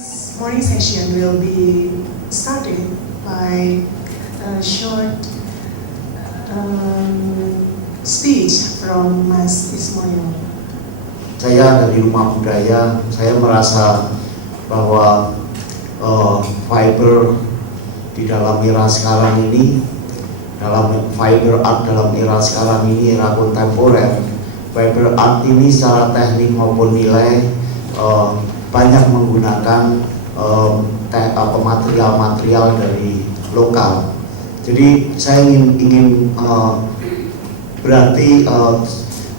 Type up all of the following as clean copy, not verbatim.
This morning session will be started by a short speech from Mas Ismoyo. Saya dari Rumah Budaya, saya merasa bahwa fiber di dalam era sekarang ini, dalam fiber art dalam era sekarang ini, era kontemporer, fiber art ini secara teknik maupun nilai banyak menggunakan material-material dari lokal. Jadi saya ingin berarti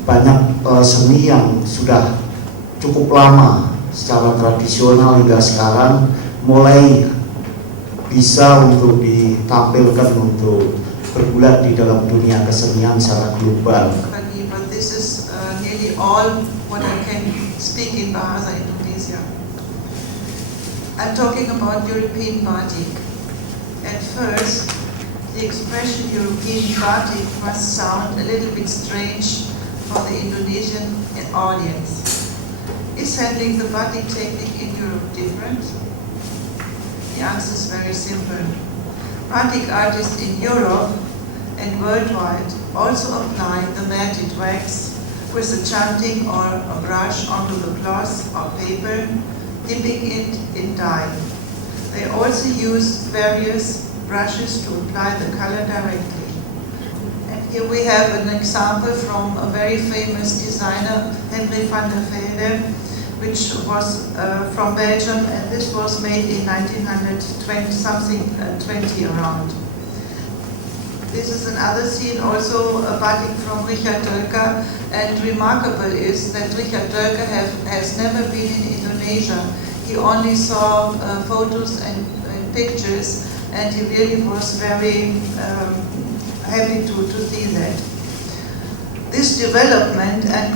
banyak seni yang sudah cukup lama secara tradisional hingga sekarang mulai bisa untuk ditampilkan untuk bergulat di dalam dunia kesenian secara global. But this is nearly all what I can speak in Bahasa Indonesia. I'm talking about European batik. At first, the expression European batik must sound a little bit strange for the Indonesian audience. Is handling the batik technique in Europe different? The answer is very simple. Batik artists in Europe and worldwide also apply the melted wax with a chanting or a brush onto the cloth or paper, dipping it in dye. They also use various brushes to apply the color directly. And here we have an example from a very famous designer, Henry van der Velde, which was from Belgium, and this was made in 1920 around. This is another scene, also a batik from Richard Dölker, and remarkable is that Richard Dölker has never been in Indonesia. He only saw photos and pictures, and he really was very happy to see that. This development and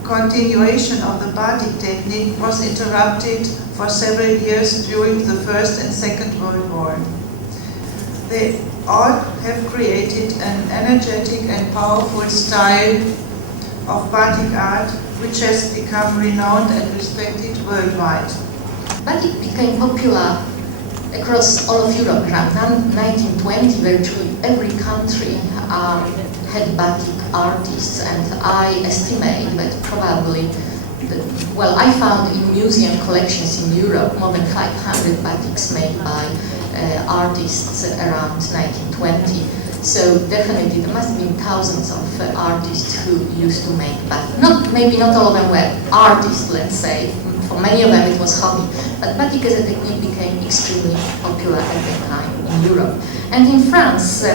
continuation of the batik technique was interrupted for several years during the First and Second World War. They all have created an energetic and powerful style of batik art which has become renowned and respected worldwide. Batik became popular across all of Europe around 1920. Virtually every country had batik artists, and I estimate that probably, I found in museum collections in Europe more than 500 batiks made by artists around 1920. So definitely there must have been thousands of artists who used to make batik. Maybe not all of them were artists, let's say. For many of them it was hobby. But batik as a technique became extremely popular at that time in Europe. And in France,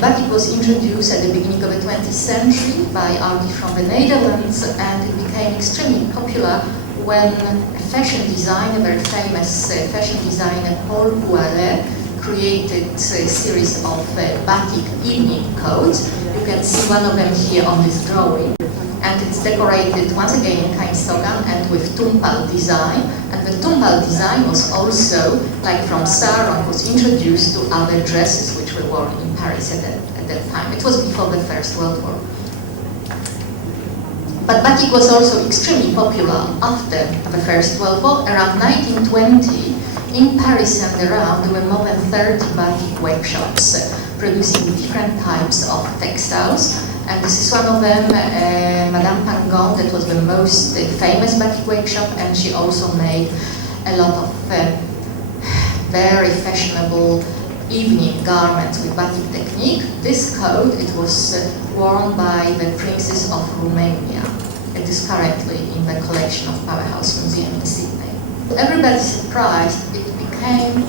batik was introduced at the beginning of the 20th century by artists from the Netherlands, and it became extremely popular when a fashion designer, very famous fashion designer, Paul Poiret, created a series of batik evening coats. You can see one of them here on this drawing. And it's decorated once again in kain stogan and with tumpal design. And the tumpal design was also, like from sarong, was introduced to other dresses which were worn in Paris at that time. It was before the First World War. But batik was also extremely popular after the First World War. Around 1920, in Paris and around, there were more than 30 batik workshops producing different types of textiles. And this is one of them, Madame Pangon, that was the most famous batik workshop, and she also made a lot of very fashionable evening garments with batik technique. This coat, it was worn by the Princess of Romania. It is currently in the collection of Powerhouse Museum in Sydney. Everybody's surprised, it became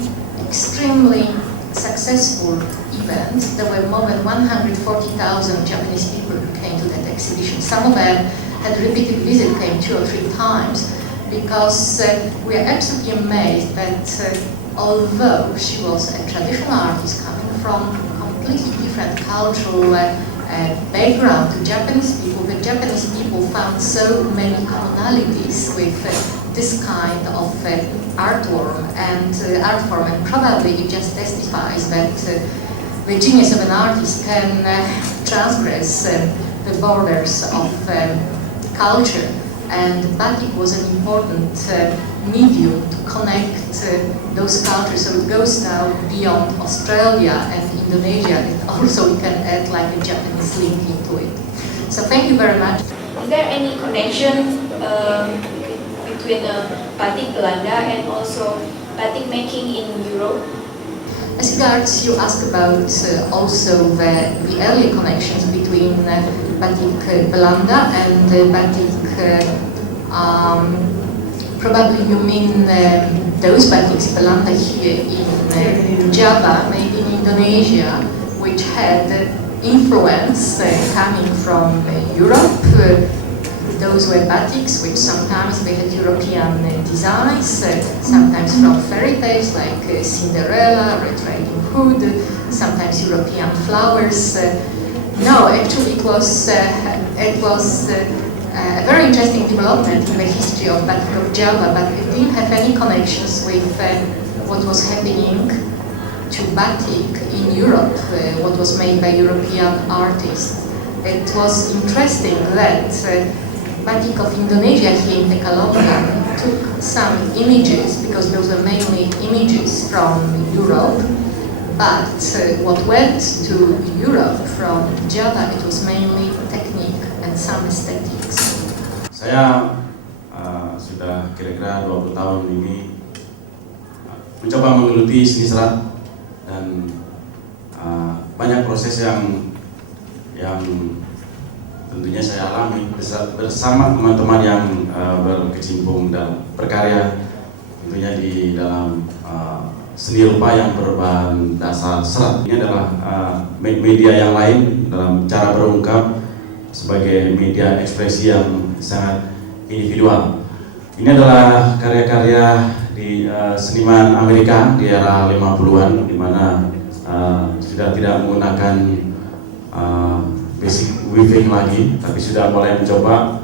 extremely successful event. There were more than 140,000 Japanese people who came to that exhibition. Some of them had repeated visit, came 2 or 3 times, because we are absolutely amazed that although she was a traditional artist coming from completely different cultural background to Japanese people, the Japanese people found so many commonalities with this kind of art form, and probably it just testifies that the genius of an artist can transgress the borders of culture and batik was an important medium to connect those cultures. So it goes now beyond Australia and Indonesia, and also we can add like a Japanese link into it. So thank you very much. Is there any connection between batik Belanda and also batik making in Europe? As regards, you asked about also the early connections between batik Belanda and batik. Probably you mean those batiks Belanda here in Java, maybe in Indonesia, which had influence coming from Europe. Those were batiks which sometimes they had European designs, sometimes from fairy tales like Cinderella, Red Riding Hood, sometimes European flowers. No, actually it was a very interesting development in the history of batik of Java, but it didn't have any connections with what was happening to batik in Europe, what was made by European artists. It was interesting that batik of Indonesia here in Pekalongan took some images, because those were mainly images from Europe, but what went to Europe from Java, it was mainly technique and some aesthetics. Saya sudah kira-kira 20 tahun ini mencoba menggeluti seni serat, dan banyak proses yang tentunya saya alami bersama teman-teman yang berkecimpung dan berkarya tentunya di dalam seni rupa yang berbahan dasar serat. Ini adalah media yang lain dalam cara berungkap sebagai media ekspresi yang sangat individual. Ini adalah karya-karya di seniman Amerika di era 50-an, di mana sudah tidak menggunakan basic weaving lagi, tapi sudah mulai mencoba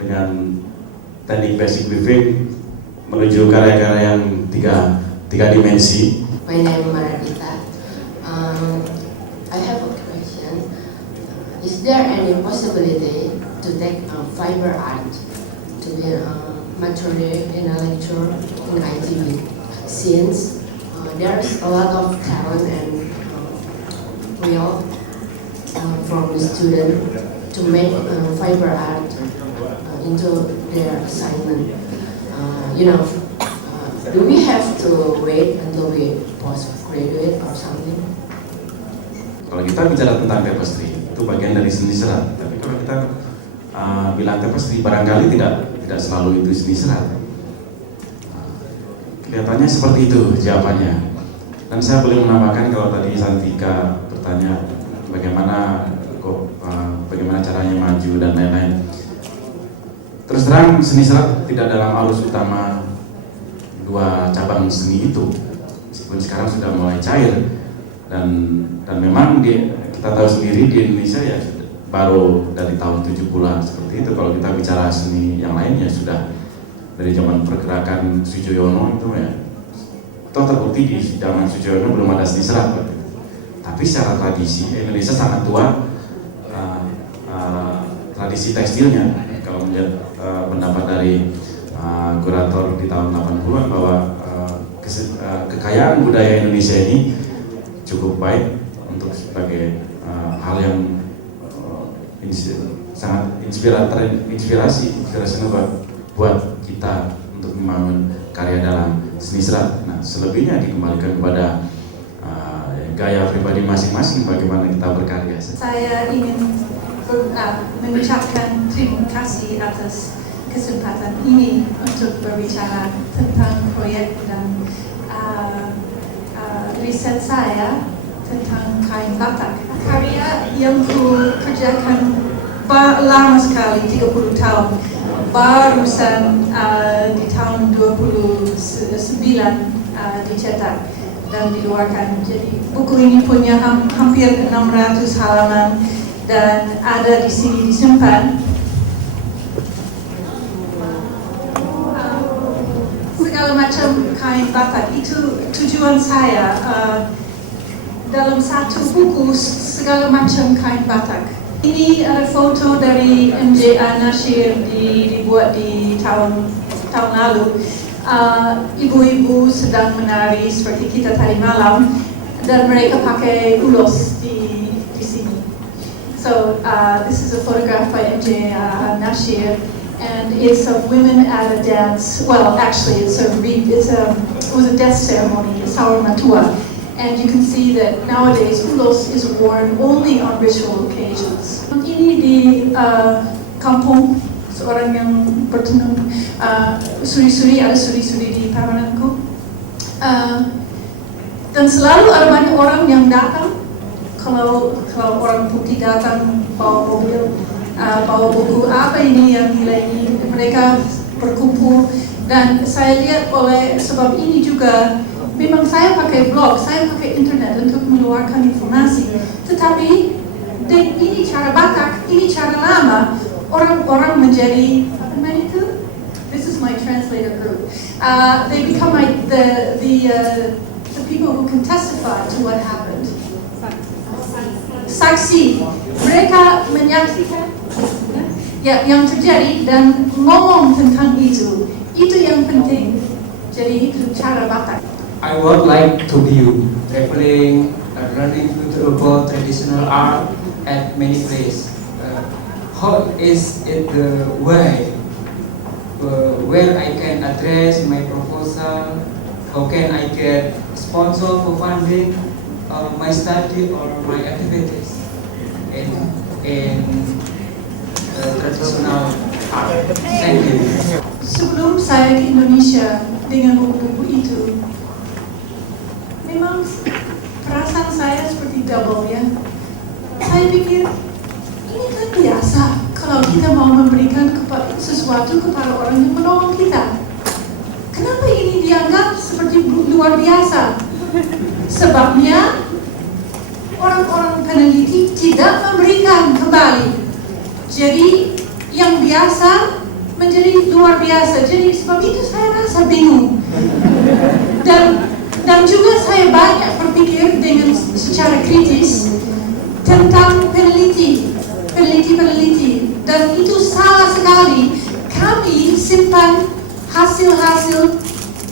dengan teknik basic weaving menuju karya-karya yang tiga dimensi. My name is Maradita. I have a question. Is there any possibility to take fiber art to be material in a lecture in ITB? Since there's a lot of talent and will from the student to make fiber art into their assignment. Do we have to wait until we postgraduate or something? Kalau kita bicara tentang tapestry, itu bagian dari seni serat. Tapi kalau kita bilang tapestry, barangkali tidak selalu itu seni serat. Kelihatannya seperti itu jawabannya. Dan saya boleh menambahkan, kalau tadi Santika bertanya bagaimana caranya maju dan lain-lain. Terus terang, seni serat tidak dalam arus utama dua cabang seni itu, meskipun sekarang sudah mulai cair, dan memang kita tahu sendiri di Indonesia ya baru dari tahun 70-an seperti itu. Kalau kita bicara seni yang lainnya sudah dari zaman pergerakan Sujoyono itu ya, toh terbukti di zaman Sujoyono belum ada seni serat. Tapi secara tradisi Indonesia sangat tua tradisi tekstilnya. Kalau melihat pendapat dari kurator di tahun 80-an bahwa kekayaan budaya Indonesia ini cukup baik untuk sebagai hal yang sangat inspirasi buat kita untuk membangun karya dalam seni serat. Nah, selebihnya dikembalikan kepada gaya pribadi masing-masing bagaimana kita berkarya. Saya ingin mengucapkan terima kasih atas kesempatan ini untuk berbicara tentang proyek dan riset saya tentang kain batak. Karya yang ku kerjakan lama sekali, 30 tahun, barusan di tahun 29 dicetak dan dikeluarkan. Jadi buku ini punya hampir 600 halaman dan ada di sini disimpan. Segala macam kain batak itu tujuan saya dalam satu buku segala macam kain batak. Ini ada foto dari MJA Nasir dibuat di tahun lalu. Ibu-ibu sedang menari seperti kita tadi malam dan mereka pakai ulos di sini. So this is a photograph by MJA Nasir, and it's of women at a dance. Well, actually, it was a death ceremony, sahur matua. And you can see that nowadays ulos is worn only on ritual occasions. Ini di kampung seorang yang bertenung suri-suri, ada suri-suri di Babaranku. Dan selalu ada banyak orang yang datang. Kalau orang putih datang bawa mobil, bawa buku, apa ini yang nilai ini, mereka berkumpul. Dan saya lihat sebab ini juga, memang saya pakai blog, saya pakai internet untuk mengeluarkan informasi. Tetapi ini cara Batak, ini cara lama, orang-orang menjadi apa namanya itu? This is my translator group. They become like the people who can testify to what happened. Saksi, mereka menyaksikan yang terjadi dan ngomong tentang itu. Itu yang penting. Jadi itu cara Batak. I would like to be traveling, learning about traditional art at many places. How is it the way where I can address my proposal? How can I get sponsor for funding my study or my activities in traditional art? Thank you. Sebelum saya ke Indonesia dengan buku-buku itu, memang perasaan saya seperti double ya. Saya pikir ini kan biasa kalau kita mau memberikan sesuatu kepada orang yang menolong kita. Kenapa ini dianggap seperti luar biasa? Sebabnya orang-orang peneliti tidak memberikan kembali. Jadi yang biasa menjadi luar biasa. Jadi sebab itu saya rasa bingung. Dan juga saya banyak berpikir dengan secara kritis tentang peneliti. Dan itu salah sekali. Kami simpan hasil-hasil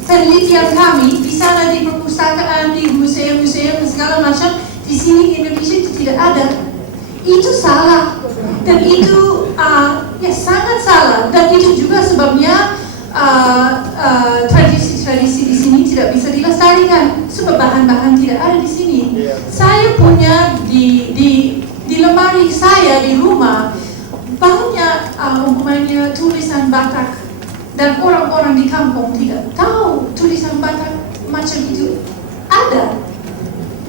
penelitian kami di sana, di perpustakaan, di museum-museum, segala macam. Di sini di Indonesia itu tidak ada. Itu salah. Dan itu sangat salah. Dan itu juga sebabnya tradisi-tradisi di sini tidak bisa dilestarikan sebab bahan-bahan tidak ada di sini. Saya punya di lemari saya di rumah banyak umpamanya tulisan Batak, dan orang-orang di kampung tidak tahu tulisan Batak macam itu ada.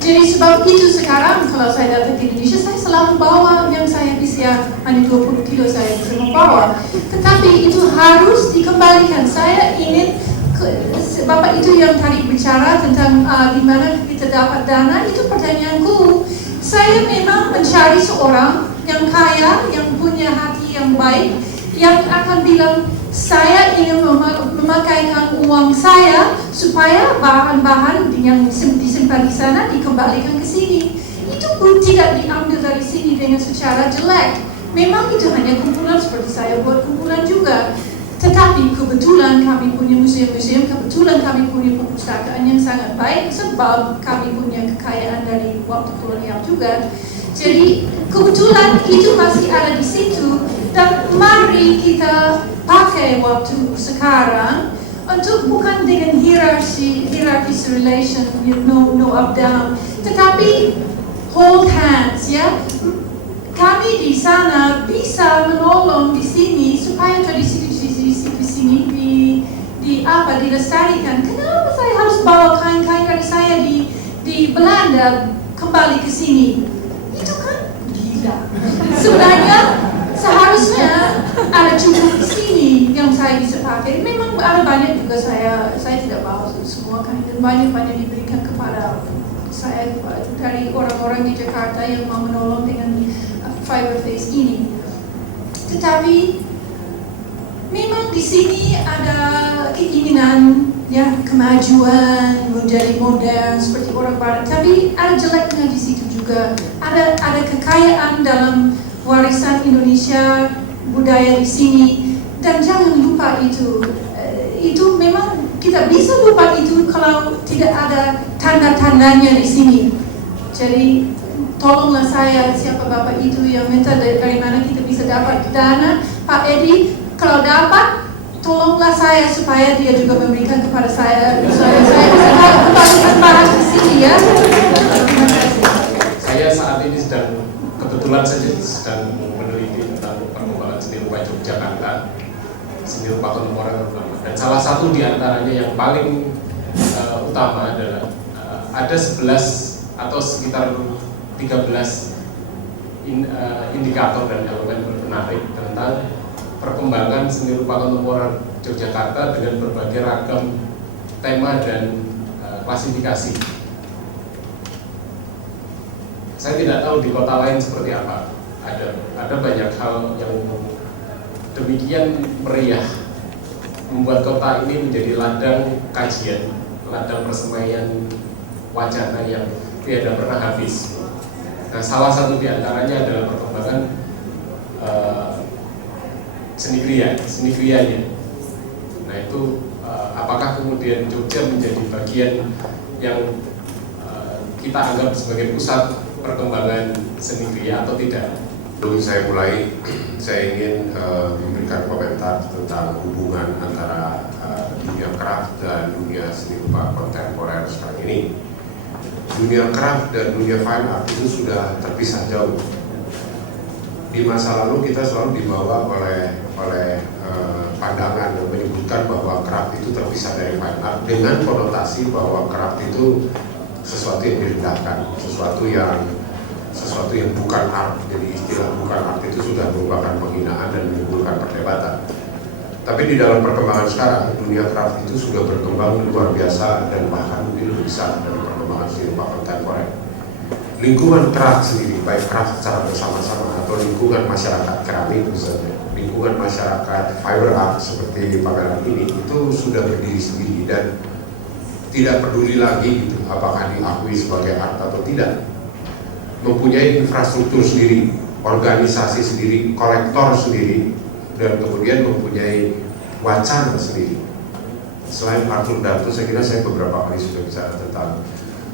Jadi sebab itu sekarang kalau saya datang ke Indonesia, saya selalu bawa yang saya bisa, hanya 20 kilo saya bisa membawa. Tetapi itu harus dikembalikan. Saya ingin, Bapak itu yang tadi bicara tentang di mana kita dapat dana, itu pertanyaanku. Saya memang mencari seorang yang kaya, yang punya hati yang baik, yang akan bilang, saya ingin memakaikan uang saya supaya bahan-bahan yang disimpan di sana dikembalikan ke sini. Itu pun tidak diambil dari sini dengan secara jelek. Memang itu hanya kumpulan seperti saya buat kumpulan juga. Tetapi kebetulan kami punya museum-museum, kebetulan kami punya perpustakaan yang sangat baik sebab kami punya kekayaan dari waktu kolonial juga. Jadi kebetulan itu masih ada di situ, dan mari kita pakai waktu sekarang untuk bukan dengan hierarchy relation, no up down, tetapi hold hands ya. Kami di sana bisa menolong di sini supaya tradisi di sini dilestarikan. Kenapa saya harus bawa kain-kain dari saya di Belanda kembali ke sini? Itu kan gila. Sebenarnya seharusnya ada cukup di sini yang saya bisa pakai. Memang ada banyak juga saya tidak bawa semua kan, dan banyak diberikan kepada saya dari orang-orang di Jakarta yang mau menolong dengan fiber face ini. Tetapi memang di sini ada keinginan ya kemajuan, menjadi modern seperti orang barat. Tapi ada jeleknya di situ juga. Ada kekayaan dalam warisan Indonesia, budaya di sini, dan jangan lupa itu. Itu memang kita bisa lupa itu kalau tidak ada tanda-tandanya di sini. Jadi tolonglah saya, siapa bapak itu yang minta dari mana kita bisa dapat dana, Pak Edi, kalau dapat tolonglah saya supaya dia juga memberikan kepada saya supaya saya bisa kembalikan barang ke sini ya. Terima kasih. Saya saat ini kebetulan saja sedang meneliti tentang perkembangan seni rupa Yogyakarta, seni rupa kontemporer terutama. Dan salah satu di antaranya yang paling utama adalah ada 11 atau sekitar 13 indikator dan elemen menarik tentang perkembangan seni rupa kontemporer Yogyakarta dengan berbagai ragam tema dan klasifikasi. Saya tidak tahu di kota lain seperti apa. Ada banyak hal yang demikian meriah, membuat kota ini menjadi ladang kajian, ladang persemaian wacana yang tidak pernah habis. Nah, salah satu di antaranya adalah perkembangan seni krianya. Nah itu apakah kemudian Jogja menjadi bagian yang kita anggap sebagai pusat perkembangan seni kriya atau tidak? Sebelum saya mulai, saya ingin memberikan komentar tentang hubungan antara dunia craft dan dunia seni rupa kontemporer sekarang ini. Dunia craft dan dunia fine art itu sudah terpisah jauh. Di masa lalu kita selalu dibawa oleh pandangan yang menyebutkan bahwa craft itu terpisah dari fine art dengan konotasi bahwa craft itu sesuatu yang direndahkan, sesuatu yang bukan art. Jadi istilah bukan art itu sudah merupakan penghinaan dan menimbulkan perdebatan. Tapi di dalam perkembangan sekarang, dunia craft itu sudah berkembang luar biasa dan bahkan mungkin lebih besar dari perkembangan seni rupa kontemporer. Lingkungan craft sendiri, baik craft secara bersama-sama atau lingkungan masyarakat keramik misalnya, lingkungan masyarakat fiber art seperti pameran ini, itu sudah berdiri sendiri dan tidak peduli lagi gitu, apakah diakui sebagai art atau tidak. Mempunyai infrastruktur sendiri, organisasi sendiri, kolektor sendiri, dan kemudian mempunyai wacana sendiri. Selain Arthur Darto, saya kira saya beberapa kali sudah bicara tentang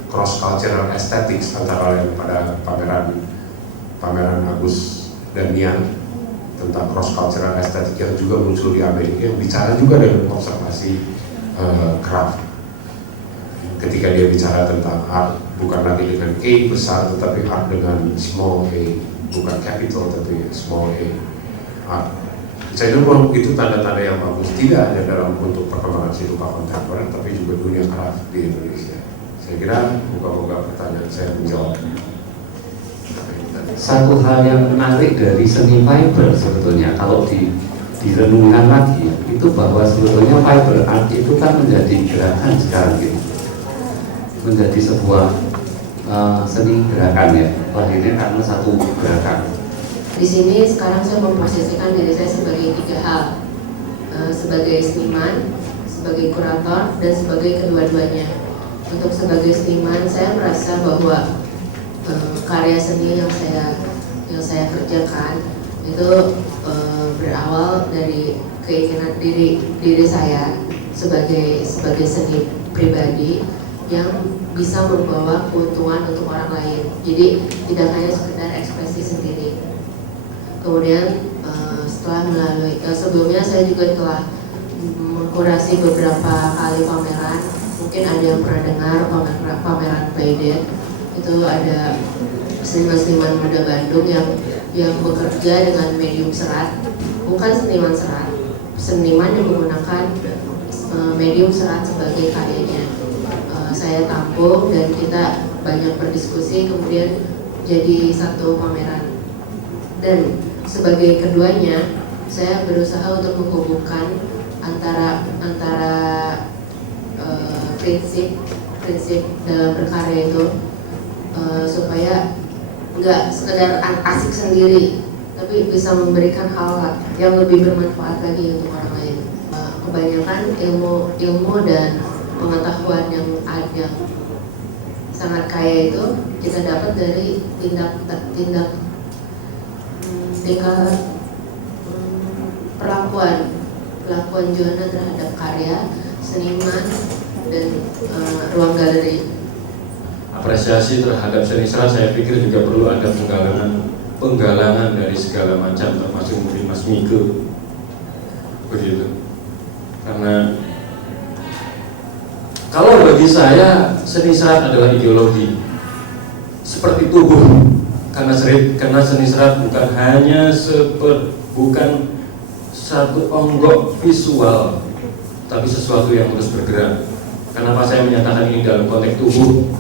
cross cultural aesthetics antara lain pada pameran Agus dan Nian tentang cross cultural aesthetic yang juga muncul di Amerika, yang bicara juga dengan observasi craft. Ketika dia bicara tentang art, bukan lagi dengan A besar, tetapi art dengan small a, bukan capital tapi small a art. Saya kira itu tanda-tanda yang bagus, tidak hanya dalam bentuk perkembangan seni rupa kontemporer, tapi juga dunia craft di Indonesia. Saya kira moga-moga pertanyaan saya menjawab. Satu hal yang menarik dari seni fiber sebetulnya kalau direnungkan lagi itu bahwa sebetulnya fiber art itu kan menjadi gerakan sekarang gitu, menjadi sebuah seni gerakan ya, lahirnya karena satu gerakan. Di sini sekarang saya memposisikan diri saya sebagai 3 hal, sebagai seniman, sebagai kurator, dan sebagai kedua-duanya. Untuk sebagai seniman, saya merasa bahwa karya seni yang saya kerjakan itu berawal dari keinginan diri saya sebagai seni pribadi yang bisa membawa keuntungan untuk orang lain. Jadi tidak hanya sekedar ekspresi sendiri. Kemudian setelah melalui sebelumnya saya juga telah mengkurasi beberapa kali pameran. Mungkin ada yang pernah dengar pameran Playdate. Itu ada seniman-seniman muda Bandung yang bekerja dengan medium serat, bukan seniman serat, seniman yang menggunakan medium serat sebagai karyanya. Saya tampung dan kita banyak berdiskusi, kemudian jadi satu pameran. Dan sebagai keduanya, saya berusaha untuk menghubungkan antara prinsip dalam berkarya itu supaya nggak sekedar asik sendiri, tapi bisa memberikan hal yang lebih bermanfaat lagi untuk orang lain. Kebanyakan ilmu dan pengetahuan yang sangat kaya itu kita dapat dari tindak tinggal perlakuan Joanna terhadap karya seniman dan ruang galeri. Apresiasi terhadap seni serat saya pikir juga perlu ada penggalangan dari segala macam, termasuk mungkin Mas Miko, begitu. Karena kalau bagi saya seni serat adalah ideologi seperti tubuh, karena seni serat bukan hanya bukan satu onggok visual, tapi sesuatu yang terus bergerak. Kenapa saya menyatakan ini dalam konteks tubuh?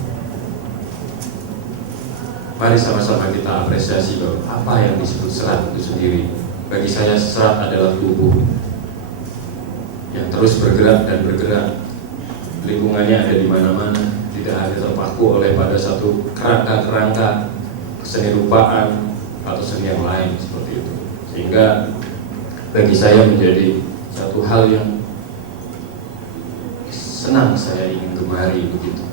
Mari sama-sama kita apresiasi bahwa apa yang disebut serat itu sendiri. Bagi saya serat adalah tubuh yang terus bergerak dan bergerak. Lingkungannya ada di mana-mana, tidak hanya terpaku oleh pada satu kerangka-kerangka seni rupaan atau seni yang lain seperti itu. Sehingga bagi saya menjadi satu hal yang senang saya ingin gemari begitu.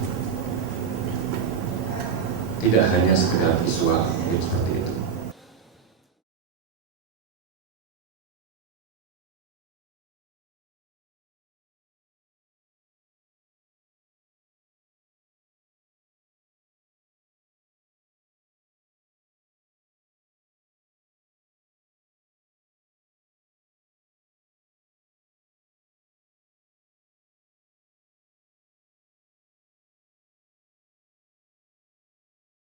Tidak hanya sekedar visual, seperti itu.